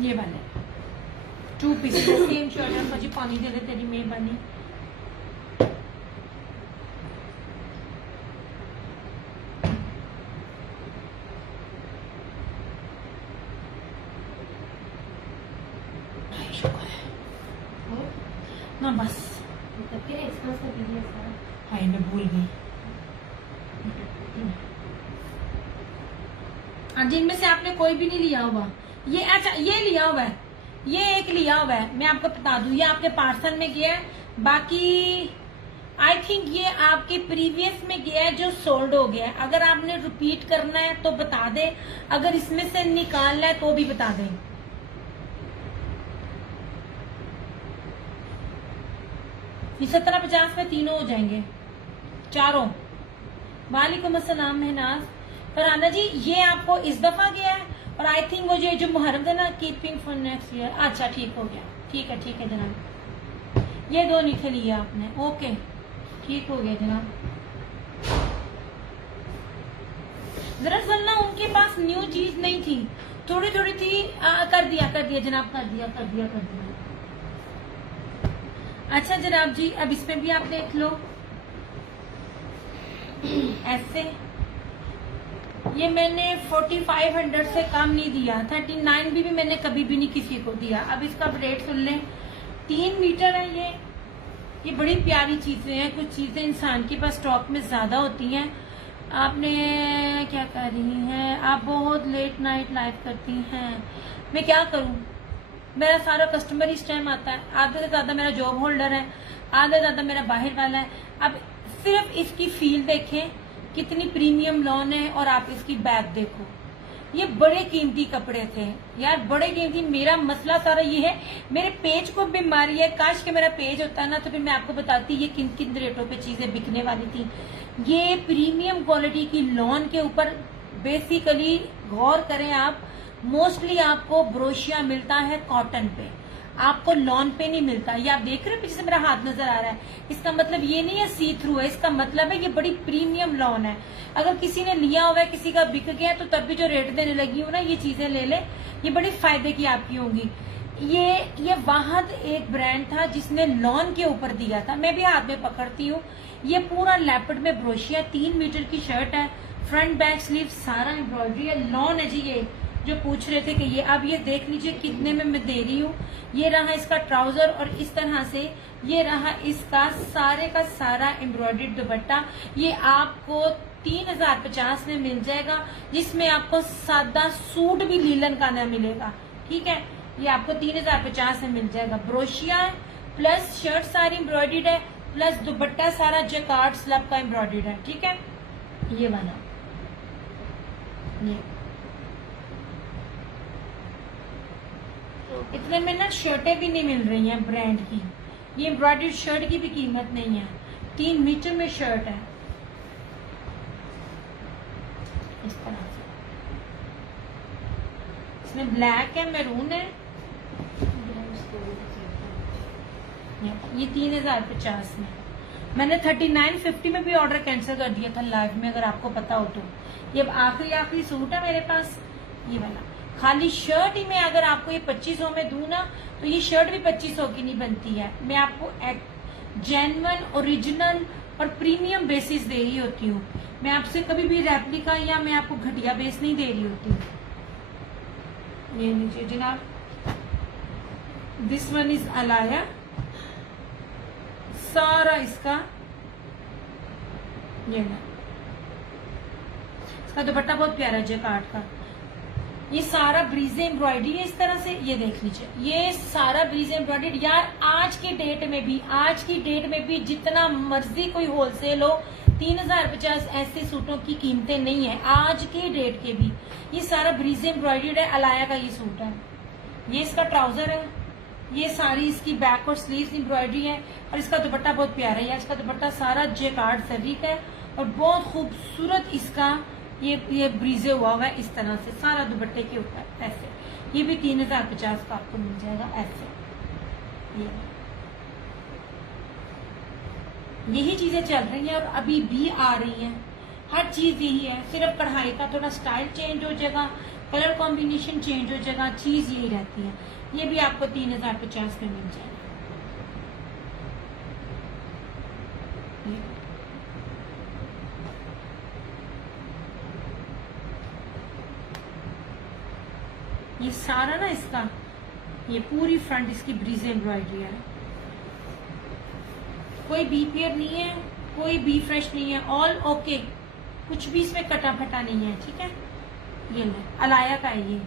ये वाले 2 पीसेज सेम शर्ट है। मुझे पानी दे दे तेरी मेहरबानी। ना बस हाय, मैं भूल गई। जिनमें से आपने कोई भी नहीं लिया हुआ, ये अच्छा ये लिया हुआ है, ये एक लिया हुआ है, मैं आपको बता दूं, ये आपके पार्सल में गया है। बाकी आई थिंक ये आपके प्रीवियस में गया है जो सोल्ड हो गया है। अगर आपने रिपीट करना है तो बता दे, अगर इसमें से निकालना है तो भी बता दें। ये 1750 में तीनों हो जाएंगे, चारों। वालेकुम अस्सलाम महनाज। फरहाना जी ये आपको इस दफा गया है, और आई थिंक वो जो मुहर्रम है ना, कीपिंग फॉर नेक्स्ट ईयर। अच्छा ठीक हो गया, ठीक है जनाब। ये 2 नीचे लिए आपने, ओके ठीक हो गया जनाब। दरअसल ना उनके पास न्यू चीज नहीं थी, थोड़ी थोड़ी थी। कर दिया जनाब, कर दिया। अच्छा जनाब जी, अब इसमें भी आप देख लो ऐसे। ये मैंने 4500 से कम नहीं दिया, 39 भी मैंने कभी भी नहीं किसी को दिया। अब इसका रेट सुन लें, 3 मीटर है ये बड़ी प्यारी चीजें हैं। कुछ चीजें इंसान के पास स्टॉक में ज्यादा होती हैं। आपने क्या कर रही हैं, आप बहुत लेट नाइट लाइव करती हैं, मैं क्या करूं, मेरा सारा कस्टमर इस टाइम आता है। आधे से ज्यादा मेरा जॉब होल्डर है, आधे से ज्यादा मेरा बाहर वाला है। अब सिर्फ इसकी फील देखें कितनी प्रीमियम लॉन है, और आप इसकी बैग देखो, ये बड़े कीमती कपड़े थे यार, बड़े कीमती। मेरा मसला सारा ये है, मेरे पेज को बीमारी है। काश के मेरा पेज होता ना तो फिर मैं आपको बताती ये किन किन रेटों पे चीजें बिकने वाली थी। ये प्रीमियम क्वालिटी की लॉन के ऊपर बेसिकली गौर करें आप मोस्टली आपको ब्रोशिया मिलता है कॉटन पे, आपको लॉन पे नहीं मिलता। ये आप देख रहे हो पीछे से मेरा हाथ नजर आ रहा है, इसका मतलब ये नहीं है सी थ्रू है, इसका मतलब है ये बड़ी प्रीमियम लॉन है। अगर किसी ने लिया हुआ है, किसी का बिक गया, तो तब भी जो रेट देने लगी हूँ ना, ये चीजें ले ले, ये बड़ी फायदे की आपकी होंगी। ये वाहद एक ब्रांड था जिसने लॉन के ऊपर दिया था, मैं भी हाथ में पकड़ती हूँ। ये पूरा लेपर्ड में ब्रोशिया, 3 मीटर की शर्ट है, फ्रंट बैक स्लीव सारा एम्ब्रॉयडरी है, लॉन है जी। ये जो पूछ रहे थे कि ये, अब ये देख लीजिए कितने में मैं दे रही हूँ। ये रहा इसका ट्राउजर और इस तरह से ये रहा इसका सारे का सारा एम्ब्रॉयडर्ड दुपट्टा। ये आपको 3050 में मिल जाएगा, जिसमें आपको सादा सूट भी लीलन का ना मिलेगा, ठीक है। ये आपको 3050 में मिल जाएगा। ब्रोशिया है प्लस शर्ट सारी एम्ब्रॉयडर्ड है, प्लस दुपट्टा सारा जैकार्ड स्लब का एम्ब्रॉयडर्ड है, ठीक है। ये वाला ये इतने में ना शर्टें भी नहीं मिल रही हैं ब्रांड की, ये एम्ब्रॉयडर्ड शर्ट की भी कीमत नहीं है। 3 मीटर में शर्ट है इस तरह से, इसमें ब्लैक है, मैरून है। ये 3050 में, मैंने 3950 में भी ऑर्डर कैंसिल कर दिया था लाइव में, अगर आपको पता हो तो। ये आखिरी सूट है मेरे पास, ये वाला। खाली शर्ट ही मैं अगर आपको ये 2500 में दूं ना, तो ये शर्ट भी 2500 की नहीं बनती है। मैं आपको जेन्युइन ओरिजिनल और प्रीमियम बेसिस दे रही होती हूँ, मैं आपसे कभी भी रेप्लिका या मैं आपको घटिया बेस नहीं दे रही होती हूँ। ये लीजिए जनाब, दिस वन इज अलाया, सारा इसका ये ना, इसका दुपट्टा बहुत प्यारा है जैकार्ड का। ये सारा ब्रीजे एम्ब्रॉयडरी है इस तरह से, ये देख लीजिए, ये सारा ब्रीजे एम्ब्रॉयडरी। यार आज की डेट में भी जितना मर्जी कोई होलसेल हो, 3050 ऐसे सूटों की कीमतें नहीं है आज की डेट के भी। ये सारा ब्रीजे एम्ब्रॉयडरी है, अलाया का ये सूट है। ये इसका ट्राउजर है, ये सारी इसकी बैक और स्लीव्स एम्ब्रॉयडरी है, और इसका दुपट्टा बहुत प्यारा है। इसका दुपट्टा सारा जैकार्ड फैब्रिक है और बहुत खूबसूरत इसका ये ब्रीजे हुआ है इस तरह से सारा दुपट्टे के ऊपर ऐसे। ये भी 3050 का आपको मिल जाएगा ऐसे। यही चीजें चल रही हैं और अभी भी आ रही हैं, हर चीज यही है, सिर्फ कढ़ाई का थोड़ा स्टाइल चेंज हो जाएगा, कलर कॉम्बिनेशन चेंज हो जाएगा, चीज यही रहती है। ये भी आपको 3050 में मिल जाएगा। ये सारा ना इसका, ये पूरी फ्रंट इसकी ब्रीज एम्ब्रॉयडरी है, कोई बी पेयर नहीं है, कोई बी फ्रेश नहीं है, ऑल ओके, कुछ भी इसमें कटा फटा नहीं है, ठीक है। ये ले अलाया का है ये।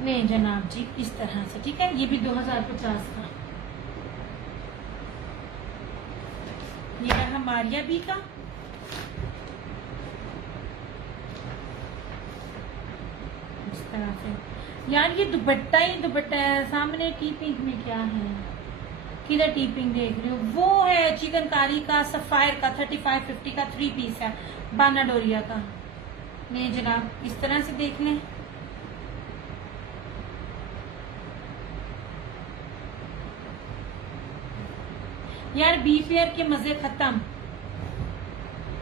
नहीं जनाब जी, इस तरह से, ठीक है। ये भी 2050 का। ये रहा मारिया बी का, इस तरह से। यार ये दुपट्टा ही दुपट्टा है, सामने टी पिंक में क्या है, किधर टी पिंक देख रही हो, वो है चिकनकारी का, सफायर का, 3550 का 3 पीस है, बाना डोरिया का। नहीं जनाब, इस तरह से देख लें। यार बी पेयर के मजे खत्म,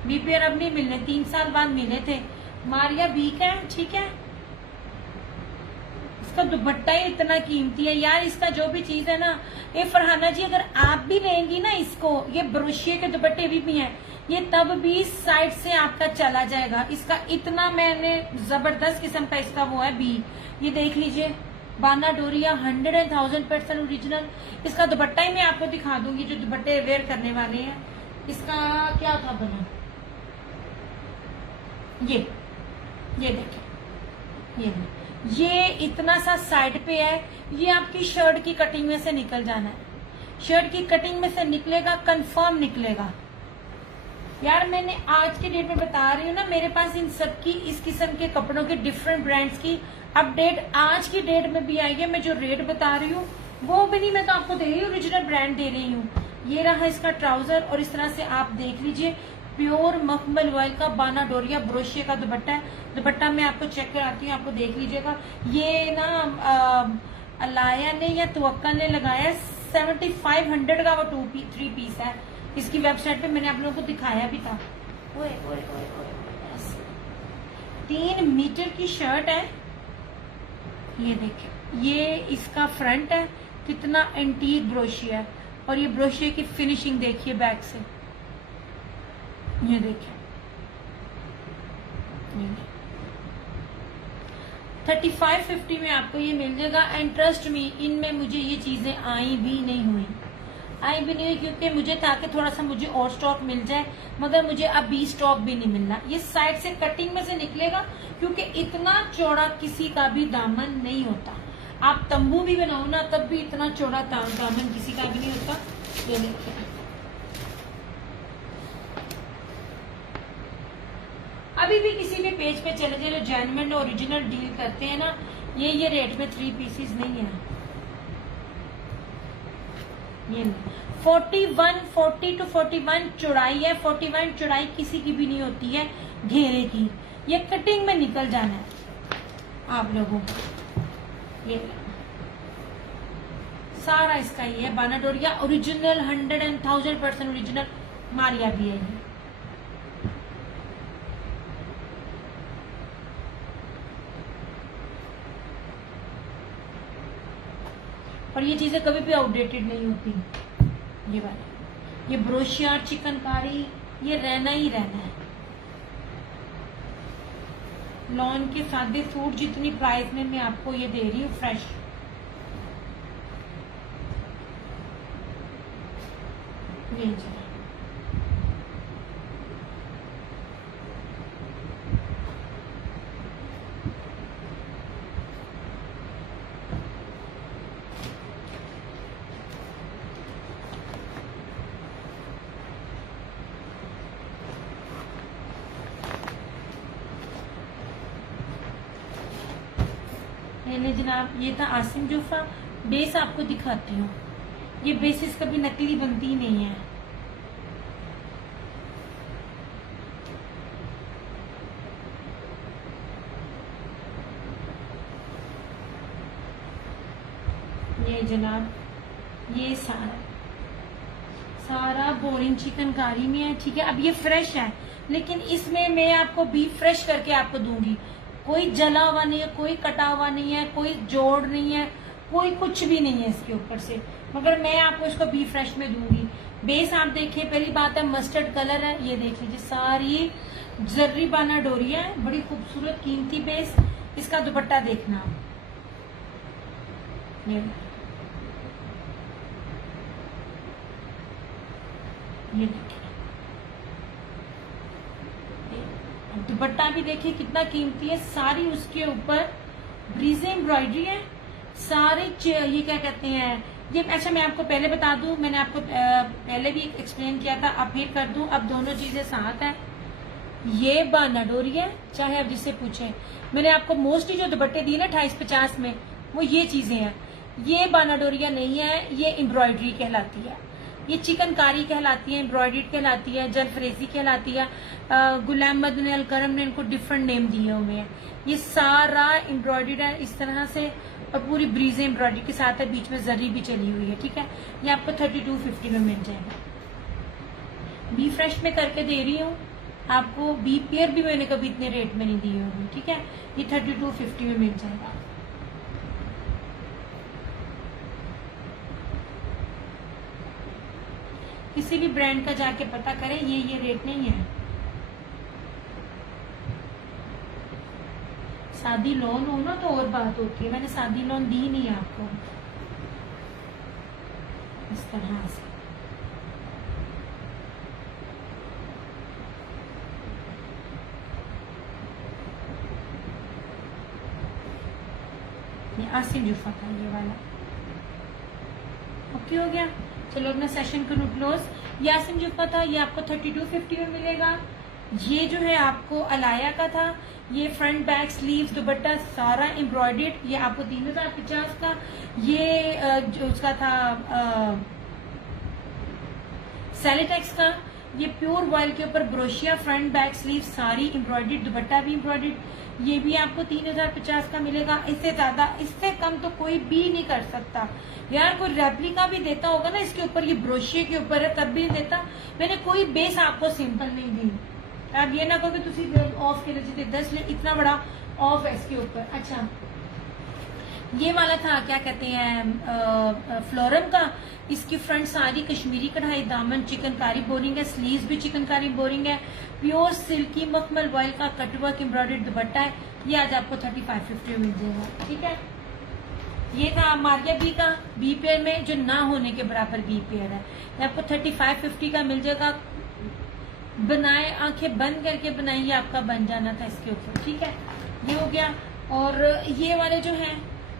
बी पेयर अब नहीं मिलने, 3 साल बाद मिले थे। मारिया बी का है, ठीक है। इसका दुपट्टा ही इतना कीमती है यार, इसका जो भी चीज है ना, ये फरहाना जी अगर आप भी लेंगी ना इसको, ये ब्रोशिया के दुपट्टे भी हैं, ये तब भी साइड से आपका चला जाएगा। इसका इतना मैंने जबरदस्त किस्म का इसका वो है बी, ये देख लीजिए, बाना डोरिया 100,000% ओरिजिनल। इसका दुपट्टा ही मैं आपको दिखा दूंगी, जो दुपट्टे वेयर करने वाले हैं। इसका क्या था बना, ये देखें, ये इतना सा साइड पे है, ये आपकी शर्ट की कटिंग में से निकल जाना है, शर्ट की कटिंग में से निकलेगा, कंफर्म निकलेगा। यार मैंने आज की डेट में बता रही हूँ ना, मेरे पास इन सब की इस किस्म के कपड़ों के डिफरेंट ब्रांड्स की अपडेट आज की डेट में भी आई है। मैं जो रेट बता रही हूँ वो भी नहीं, मैं तो आपको दे रही हूँ, ओरिजिनल ब्रांड दे रही हूँ। ये रहा इसका ट्राउजर और इस तरह से आप देख लीजिए प्योर मखमल वर्क का बाना डोरिया ब्रोशिया का दुपट्टा है। दुपट्टा मैं आपको चेक कराती हूँ, आपको देख लीजिएगा। ये ना अलाया ने या तवक्कल ने लगाया 7500 का वो 3 पीस है। इसकी वेबसाइट पे मैंने आप लोगों को दिखाया भी था। ओए ओए ओए ओए 3 मीटर की शर्ट है। ये देखिए, ये इसका फ्रंट है, कितना एंटीक ब्रोशिया है और ये ब्रोशिया की फिनिशिंग देखिए बैक से। ये देखिए 3550 में आपको ये मिल जाएगा। एंड ट्रस्ट मी, इनमें मुझे ये चीजें आई भी नहीं हुई क्योंकि मुझे था कि थोड़ा सा मुझे और स्टॉक मिल जाए, मगर मुझे अभी स्टॉक भी नहीं मिलना। ये साइड से कटिंग में से निकलेगा क्योंकि इतना चौड़ा किसी का भी दामन नहीं होता। आप तंबू भी बनाओ ना तब भी इतना चौड़ा दामन किसी का भी नहीं होता। ये देखिए, अभी भी किसी भी पेज पे चले जाए जो जेन्युइन ओरिजिनल डील करते हैं ना, ये रेट में 3 पीसेस नहीं है। ये 40 to 41 चौड़ाई है। 41 चौड़ाई किसी की भी नहीं होती है घेरे की। ये कटिंग में निकल जाना है आप लोगों को। ये सारा इसका ये है बाना डोरिया ओरिजिनल 100% ओरिजिनल मारिया भी है ये। और ये चीजें कभी भी आउटडेटेड नहीं होती। ये वाली, ये ब्रोशिया चिकनकारी, ये रहना ही रहना है। लॉन के सादे सूट जितनी प्राइस में मैं आपको ये दे रही हूँ फ्रेश। ये जनाब, ये था आसिम जूफा। बेस आपको दिखाती हूँ, ये बेसिस कभी नकली बनती नहीं है। ये जनाब, ये सारा बोरिंग चिकनकारी में है, ठीक है। अब ये फ्रेश है, लेकिन इसमें मैं आपको बीफ फ्रेश करके आपको दूंगी। कोई जला हुआ नहीं है, कोई कटा हुआ नहीं है, कोई जोड़ नहीं है, कोई कुछ भी नहीं है इसके ऊपर से, मगर मैं आपको इसको बी फ्रेश में दूंगी। बेस आप देखिए, पहली बात है मस्टर्ड कलर है। ये देख लीजिए, सारी जर्री बाना डोरिया है, बड़ी खूबसूरत कीमती बेस। इसका दुपट्टा देखना, ये देखिए दुपट्टा भी देखिए कितना कीमती है। सारी उसके ऊपर ब्रीजे एम्ब्रॉयडरी है। सारे ये क्या कहते हैं, ये अच्छा मैं आपको पहले बता दूं, मैंने आपको पहले भी एक्सप्लेन किया था, अब फिर कर दूं। अब दोनों चीजें साथ है। ये बाना डोरिया, चाहे आप जिससे पूछे, मैंने आपको मोस्टली जो दुपट्टे दिए ना 2850 में, वो ये चीजें हैं। ये बाना डोरिया नहीं है, ये एम्ब्रॉयडरी कहलाती है, ये चिकनकारी कहलाती है, एम्ब्रॉयडरी कहलाती है, जलफ्रेजी कहलाती है। गुलाम मद ने अलकरम ने इनको डिफरेंट नेम दिए हुए हैं। ये सारा एम्ब्रॉयडरी है इस तरह से, और पूरी ब्रीजे एम्ब्रॉयडरी के साथ है, बीच में जरी भी चली हुई है, ठीक है। ये आपको 3250 में मिल जाएगा। बी फ्रेश में करके दे रही हूँ आपको। बी पेयर भी मैंने कभी इतने रेट में नहीं दिए होंगे, ठीक है। ये 3250 में मिल जाएगा। किसी भी ब्रांड का जाके पता करें, ये रेट नहीं है। शादी लोन हो ना तो और बात होती है, मैंने शादी लोन दी नहीं आपको इस तरह से। ये आसिम जूफा था ये वाला। ओके हो गया, चलो अपना सेशन करूँ क्लोज। ये आसिम जूफा था, ये आपको 3250 में मिलेगा। ये जो है आपको अलाया का था, ये फ्रंट बैक स्लीव्स दुपट्टा सारा एम्ब्रॉयडेड, ये आपको 3050 का। ये जो उसका था सेलिटेक्स का, ये प्योर वॉयल के ऊपर ब्रोशिया फ्रंट बैक स्लीव सारी एम्ब्रॉयडेड, दुपट्टा भी एम्ब्रॉयडेड, ये भी आपको 3050 का मिलेगा। इससे ज्यादा इससे कम तो कोई भी नहीं कर सकता यार। कोई रेप्लिका भी देता होगा ना इसके ऊपर, ये ब्रोशिया के ऊपर है, तब भी नहीं देता। मैंने कोई बेस आपको सिंपल नहीं दी। अब ये ना कहो कि तुसी ऑफ के लिए 10 ले, इतना बड़ा ऑफ है इसके ऊपर। अच्छा, ये वाला था क्या कहते हैं फ्लोरम का, इसकी फ्रंट सारी कश्मीरी कढ़ाई, दामन चिकनकारी बोरिंग है, स्लीव्स भी चिकनकारी बोरिंग है, प्योर सिल्की मखमल वॉयल का कटवर्क एम्ब्रॉयडर्ड दुपट्टा है। ये आज आपको 3550 मिल जाएगा, ठीक है। ये था मारिया बी का, बी पेयर में जो ना होने के बराबर बी पेयर है, ये आपको 3550 का मिल जाएगा। बनाए, आंखें बंद करके बनाइए, आपका बन जाना था इसके ऊपर, ठीक है। ये हो गया। और ये वाले जो हैं,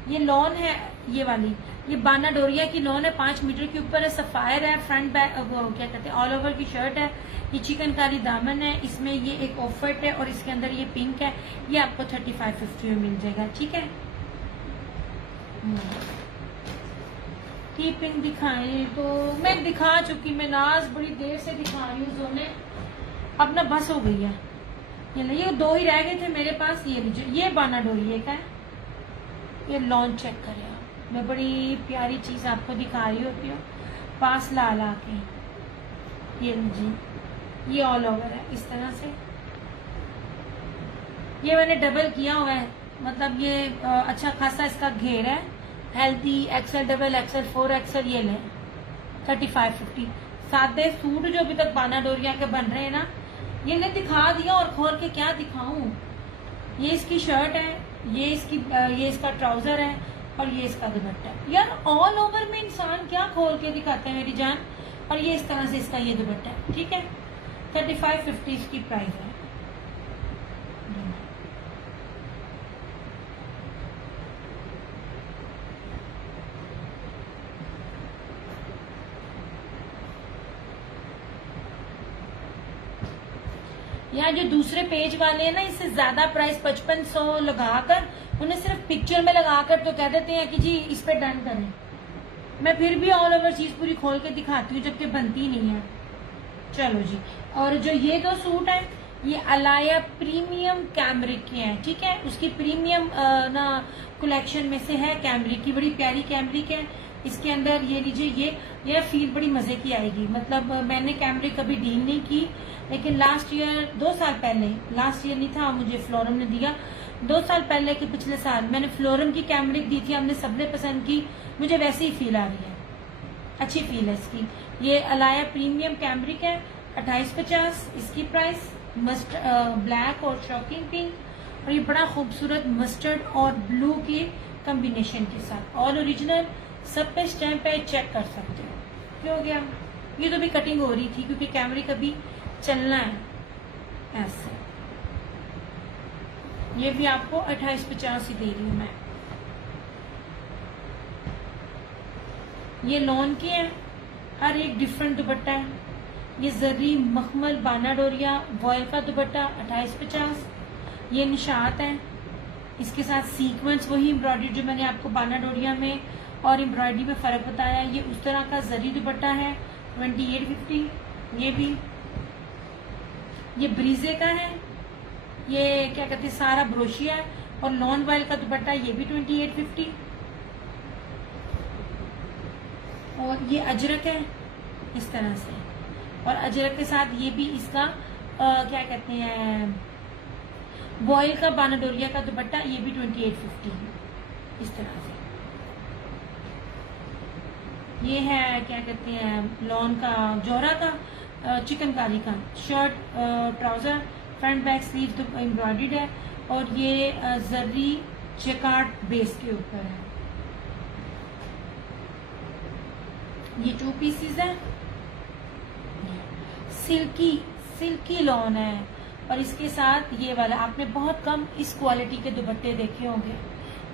ये लॉन है, ये वाली ये बाना डोरिया की लॉन है, 5 मीटर के ऊपर है, सफायर है, फ्रंट बैक क्या कहते हैं ऑल ओवर की शर्ट है, ये चिकनकारी दामन है, इसमें ये एक ऑफर्ट है और इसके अंदर ये पिंक है। ये आपको 3550 में मिल जाएगा, ठीक है। की पिंक दिखाएं तो मैं दिखा चुकी, मैं नाज बड़ी देर से दिखा रही हूँ जोने, अब ना बस हो गई है। ये 2 ही रह गए थे मेरे पास। ये बाना डोरिये का है, ये लॉन्च चेक करें आप, मैं बड़ी प्यारी चीज आपको दिखा रही होती हूँ पास ला ला के। ये जी, ये ऑल ओवर है इस तरह से, ये मैंने डबल किया हुआ है, मतलब ये अच्छा खासा इसका घेर है, healthy Excel, double XL, 4XL, ये लें 3550। सादे सूट जो अभी तक बाना डोरिया के बन रहे हैं ना, ये ने दिखा दिया और खोल के क्या दिखाऊं। ये इसकी शर्ट है, ये इसका ट्राउजर है और ये इसका दुपट्टा। यार ऑल ओवर में इंसान क्या खोल के दिखाते हैं मेरी जान। और ये इस तरह से इसका ये दुपट्टा है, ठीक है। 3550 इसकी प्राइस है। यहाँ जो दूसरे पेज वाले हैं ना, इससे ज्यादा प्राइस 5500 लगाकर उन्हें सिर्फ पिक्चर में लगाकर तो कह देते हैं कि जी इस पे डन करें। मैं फिर भी ऑल ओवर चीज पूरी खोल के दिखाती हूँ, जबकि बनती नहीं है। चलो जी, और जो ये 2 सूट है, ये अलाया प्रीमियम कैमरिक के हैं, ठीक है। उसकी प्रीमियम ना कलेक्शन में से है कैमरिक की, बड़ी प्यारी कैमरिक है। इसके अंदर ये लीजिए, ये फील बड़ी मजे की आएगी। मतलब मैंने कैमरिक कभी डील नहीं की, लेकिन लास्ट ईयर 2 साल पहले, लास्ट ईयर नहीं था, मुझे फ्लोरम ने दिया 2 साल पहले कि पिछले साल मैंने फ्लोरम की कैमरिक दी थी, हमने सबने पसंद की, मुझे वैसे ही फील आ रही है, अच्छी फील है इसकी। ये अलाया प्रीमियम कैमरिक है, 2850 इसकी प्राइस। ब्लैक और शॉकिंग पिंक, और ये बड़ा खूबसूरत मस्टर्ड और ब्लू के कॉम्बिनेशन के साथ, ऑल ओरिजिनल, सब पे स्टैंप है, चेक कर सकते हो। क्या हो गया, ये तो भी कटिंग हो रही थी क्योंकि कैमरिक अभी चलना है ऐसे। ये भी आपको 2850 ही दे रही हूँ मैं। ये लॉन की है, हर एक डिफरेंट दुपट्टा है। ये जरी मखमल बाना डोरिया वॉयल का दुपट्टा 2850। ये निशात है, इसके साथ सीक्वेंस वही एम्ब्रॉयडरी जो मैंने आपको बाना डोरिया में और एम्ब्रॉयडरी में फर्क बताया। ये उस तरह का जरी दुपट्टा है 2850। ये भी, ये ब्रीजे का है, ये क्या कहते हैं सारा ब्रोशिया है, और लॉन वॉयल का दुपट्टा, ये भी 2850। और ये अजरक है इस तरह से, और अजरक के साथ ये भी इसका क्या कहते हैं वॉयल का बाना डोरिया का दुपट्टा, ये भी 2850 है इस तरह से। ये है क्या कहते हैं लॉन का, जोरा का चिकनकारी का shirt, trouser, front back sleeve embroidered है, और ये जर्री जैकार्ड बेस के ऊपर है। ये 2 पीसेस है, सिल्की लॉन है, और इसके साथ ये वाला आपने बहुत कम इस क्वालिटी के दुपट्टे देखे होंगे।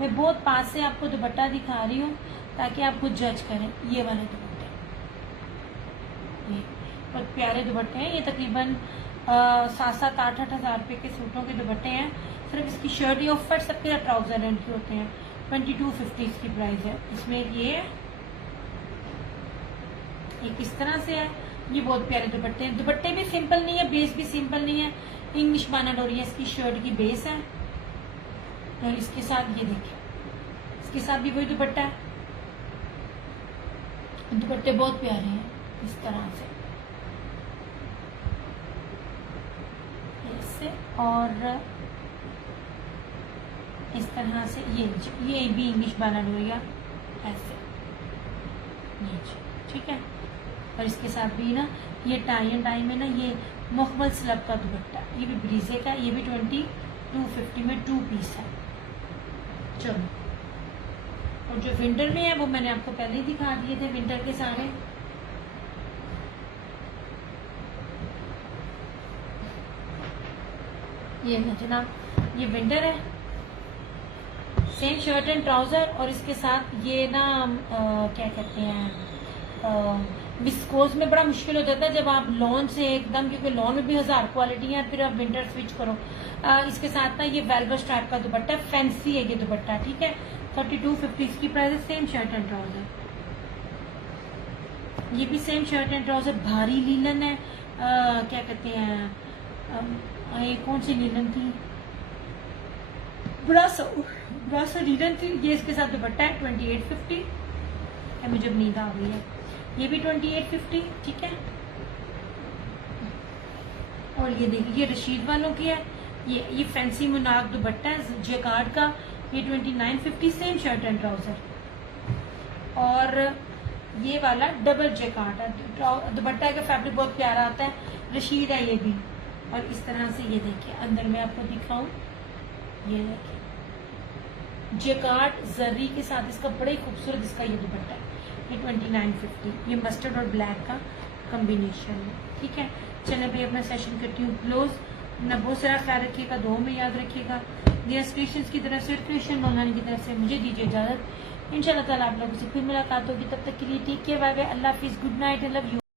मैं बहुत पास से आपको दुपट्टा दिखा रही हूँ ताकि आप खुद जज करें। ये वाले दुपट्टे, ये बहुत प्यारे दुपट्टे हैं। ये तकरीबन 7-7, 8-8 हजार रुपए के सूटों के दुपट्टे हैं। सिर्फ इसकी शर्ट या ऑफ सबके ट्राउजर इनके होते हैं। 2250 इसकी प्राइस है। इसमें ये है, एक इस तरह से है, ये बहुत प्यारे दुपट्टे हैं। दुपट्टे भी सिंपल नहीं है, बेस भी सिंपल नहीं है, इंग्लिश बाना डोरी है इसकी शर्ट की बेस है। और इसके साथ ये देखिए, इसके साथ भी वही दुपट्टा है। दुपट्टे बहुत प्यारे हैं इस तरह से, ऐसे और इस तरह से। ये भी इंग्लिश बाना डोरिया ऐसे, ये ठीक है। और इसके साथ भी ना ये टाई एंड टाई में ना ये मखमल स्लब का दुपट्टा, ये भी ब्रीजे का, ये भी 2250 में 2 पीस है। चलो, और जो विंटर में है वो मैंने आपको पहले ही दिखा दिए थे, विंटर के सारे। ये जनाब, ये विंटर है, सेम शर्ट एंड ट्राउजर। और इसके साथ ये ना क्या कहते हैं, विस्कोस में बड़ा मुश्किल हो जाता है जब आप लॉन से एकदम, क्योंकि लॉन में भी 1000 क्वालिटी है, फिर आप विंटर स्विच करो। इसके साथ ना ये वेलवेट टाइप का दुपट्टा, फैंसी है ये दुपट्टा, ठीक है। 3250 इसकी प्राइस है। सेम शर्ट एंड ट्राउजर, ये भी सेम शर्ट एंड ट्राउजर, भारी लीलन है। क्या कहते हैं, ये कौन सी लीलन थी, ब्रासो लीलन थी। ये इसके साथ दुपट्टा है 2850। मुझे नींद आ गई है। ये भी 2850, ठीक है। और ये देखिए, ये रशीद वालों की है, ये फैंसी मुनाक दुपट्टा है जेकार्ड का, ये 2950। Same shirt and trouser. और ये वाला डबल जेकार्ड है, दुपट्टा का फैब्रिक बहुत प्यारा आता है, रशीद है ये भी। और इस तरह से ये देखिए, अंदर मैं आपको दिखाऊं, ये देखिए जेकार्ड जरी के साथ इसका बड़ा ही खूबसूरत इसका ये दुपट्टा है, ये 2950। ये मस्टर्ड और ब्लैक का कॉम्बिनेशन है, ठीक है। चले भाई, अपना सेशन करती हूँ क्लोज। अपना बहुत सारा ख्याल रखिएगा, दुआ में याद रखिएगा। दियास क्रिएशंस की तरफ से और क्रिएशन मौलाना की तरफ से मुझे दीजिए इजाजत। इंशाल्लाह ताला आप लोगों से फिर मुलाकात होगी, तब तक के लिए टेक केयर, बाय बाय, अल्लाह हाफिज, good night, I love you.